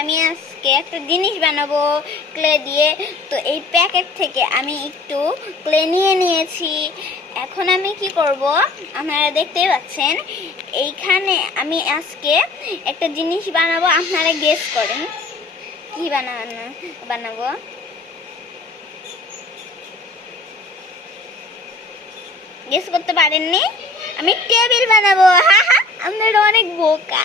আমি আজকে একটা জিনিস বানাবো ক্লে দিয়ে। তো এই প্যাকেট থেকে আমি একটু ক্লে নিয়ে নিয়েছি। এখন আমি কি করব, আপনারা দেখতেই পাচ্ছেন। এইখানে আমি আজকে একটা জিনিস বানাবো, আপনারা গেস করেন কি বানাবো। গেস করতে পারেননি? আমি টেবিল বানাবো। হা হা, আপনারা অনেক বোকা।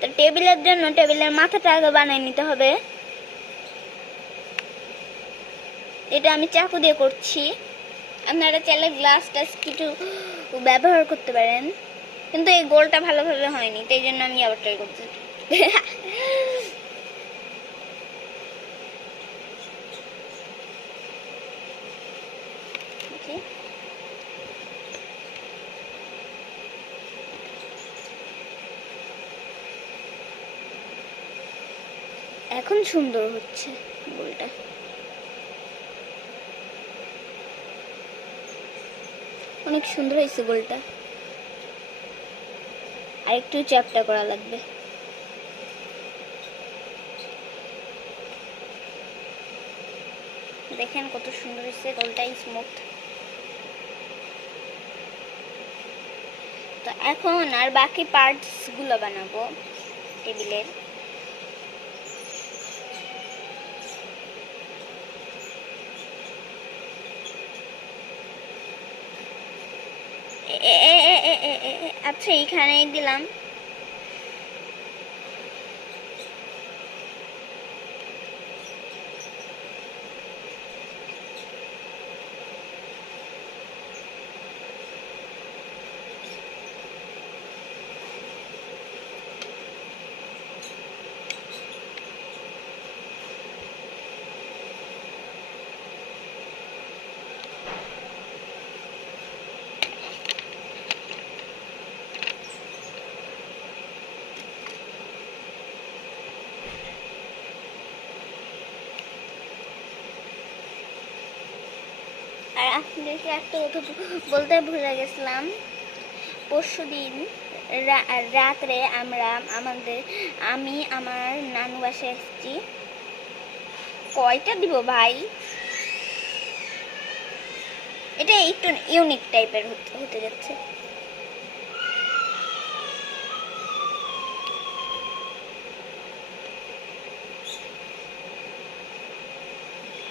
তো টেবিলের জন্য টেবিলের মাথাটা আগে বানিয়ে নিতে হবে। এটা আমি চাকু দিয়ে করছি। আপনারা চাইলে গ্লাস টাস কিছু ব্যবহার করতে পারেন, কিন্তু এই গোলটা ভালোভাবে হয়নি, তাই জন্য আমি আবার ট্রাই করছি। এখন সুন্দর হচ্ছে গোলটা। অনেক সুন্দর হয়েছে গোলটা, আর একটু চ্যাপটা করা লাগবে। দেখেন কত সুন্দর হয়েছে গোলটা, স্মুথ। তো এখন আর বাকি পার্টস গুলো বানাবো টেবিলের। আচ্ছা, এইখানেই দিলাম। আর আপনাদেরকে একটা কথা বলতে ভুলে গেছিলাম। পরশুদিন রাত্রে আমি আমার নানু বাসায় এসেছি। কয়টা দিব ভাই? এটা একটু ইউনিক টাইপের হতে যাচ্ছে।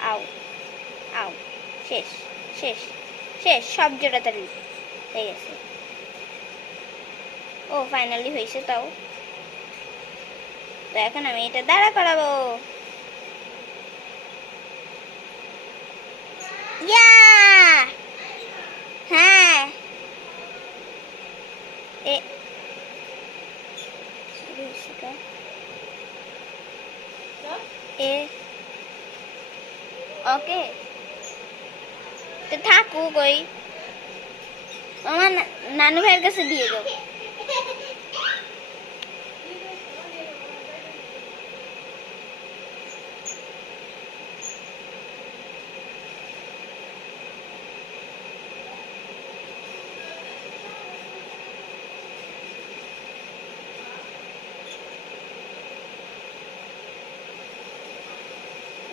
আও আও, শেষ শেষ শেষ, সব জোড়াতাড়ি হয়ে গেছে। ও ফাইনালি হয়েছে। তাও তো এখন আমি এটা দাঁড়া করাবো। ইয়া, হ্যাঁ। ওকে, তো থাকুক, ওই আমার নানু ভাইয়ের কাছে দিয়ে দাও।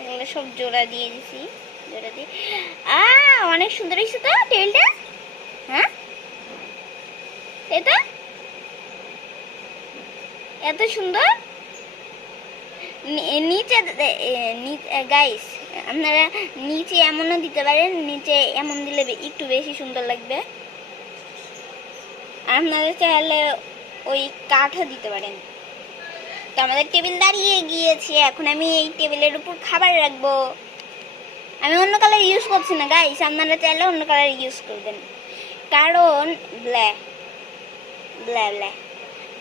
এগুলো সব জোড়া দিয়ে দিছি, জোড়া দিয়ে। অনেক সুন্দর হয়েছে তো টেবিলটা। হ্যাঁ, এটা এত সুন্দর। নিচে গাইস, আপনারা নিচে এমনও দিতে পারেন, নিচে এমন দিলে একটু বেশি সুন্দর লাগবে। আর আপনারা চাইলে ওই কাঠও দিতে পারেন। তো আমাদের টেবিল দাঁড়িয়ে গিয়েছে। এখন আমি এই টেবিলের উপর খাবার রাখবো। আমি অন্য কালার ইউজ করছি না গাইস, আপনারা চাইলে অন্য কালার ইউজ করবেন। কারণ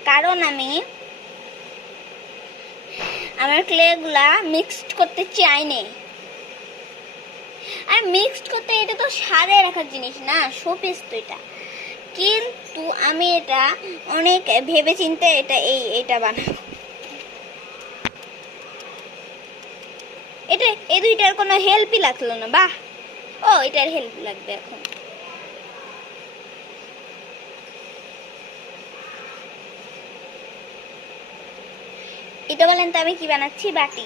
কারণ আমি আমার ক্লেগুলা মিক্সড করতে চাইনি। আর মিক্সড করতে, এটা তো সাদে রাখার জিনিস না, শোপিস তো এটা। কিন্তু আমি এটা অনেক ভেবে চিন্তে এটা বানাবো। এই দুইটার কোনো হেল্পই লাগলো না। বাহ, ও এটার হেল্প লাগবে এখন। এটা বলেন তো আমি কি বানাচ্ছি? বাটি,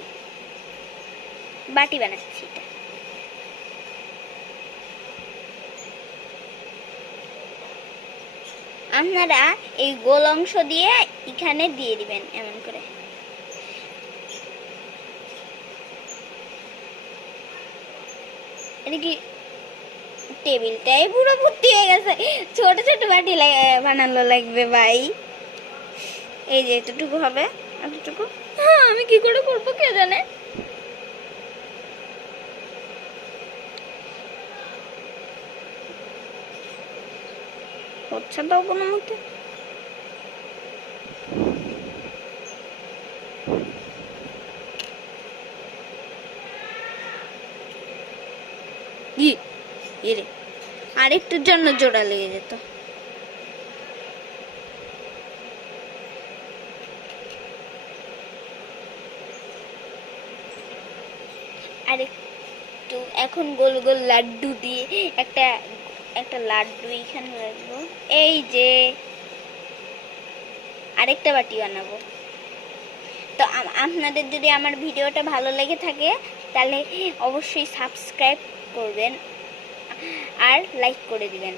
বাটি বানাচ্ছি এটা। আপনারা এই গোল অংশ দিয়ে এখানে দিয়ে দিবেন এমন করে। এটা কি টেবিলটাই পুরো ভর্তি হয়ে গেছে, ছোট ছোট বাটি বানানো লাগবে ভাই। এই যে এতটুকু হবে, এতটুকু। হ্যাঁ, আমি কি করে করবো কে জানে। হচ্ছে তো কোনো মতে। রে আরেকটুর জন্য জোড়া লেগে যেত। আরেকটু এখন গোল গোল লাড্ডু দিয়ে একটা একটা লাড্ডু এখানে রাখবো। এই যে আরেকটা বাটি বানাবো। তো আপনাদের যদি আমার ভিডিওটা ভালো লেগে থাকে তাহলে অবশ্যই সাবস্ক্রাইব করবেন আর লাইক করে দিবেন।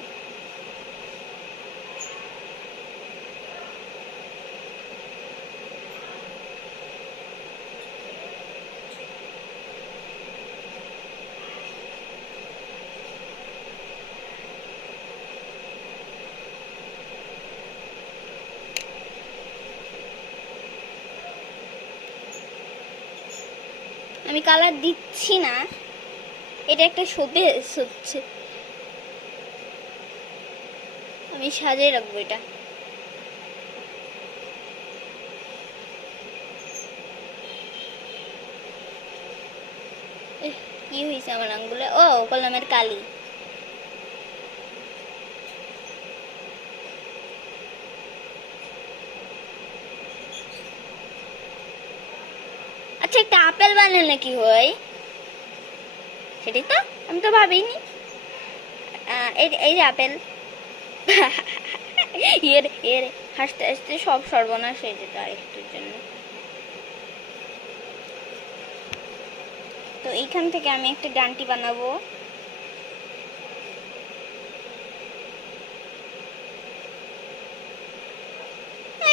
আমি কালার দিচ্ছি না, এটা একটা শোবে হচ্ছে, আমি সাজিয়ে রাখবো এটা। কি হয়েছে আমার আঙ্গুলে? ও কলমের কালি। আচ্ছা, একটা আপেল বানালে কি হয় সেটাই তো আমি তো ভাবিনি। এই যে আপেল। এর এর হাসতে হাসতে সব সর্বনাশ হয়ে যেত আরেকটুর জন্য। তো এইখান থেকে আমি একটা ডান্টি বানাবো।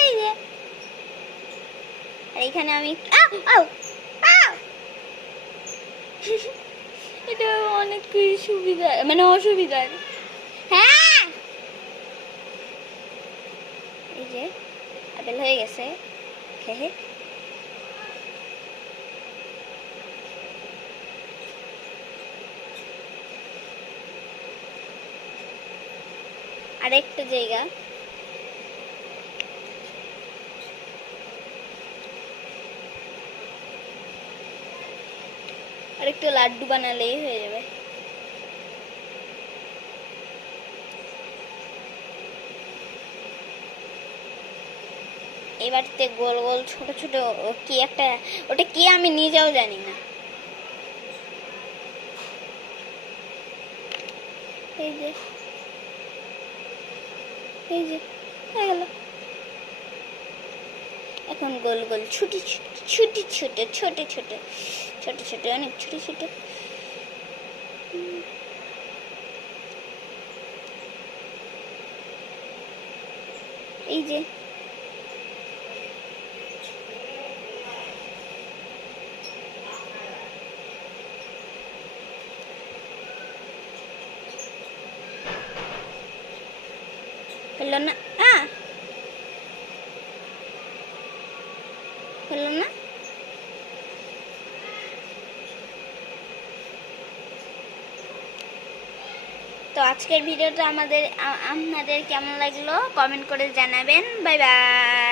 এই যে, আর এখানে আমি এটা অনেক সুবিধা, মানে অসুবিধার। হ্যাঁ, এই যে আপেল হয়ে গেছে। হে আরেকটা জায়গা আরেকটু লাড্ডু বানালেই হয়ে যাবে। এবারতে গোল গোল ছোট ছোট কি একটা, ওটা কি আমি নিজেও জানি না। এই যে এই যে হয়ে গেল। এখন গোল গোল ছুটি ছুটি ছোট ছোট ছোট ছোট ছোট অনেক ছোট ছোট। এই যে হলো না, হলো না। তো আজকের ভিডিওটা আপনাদের কেমন লাগলো কমেন্ট করে জানাবেন। Bye bye.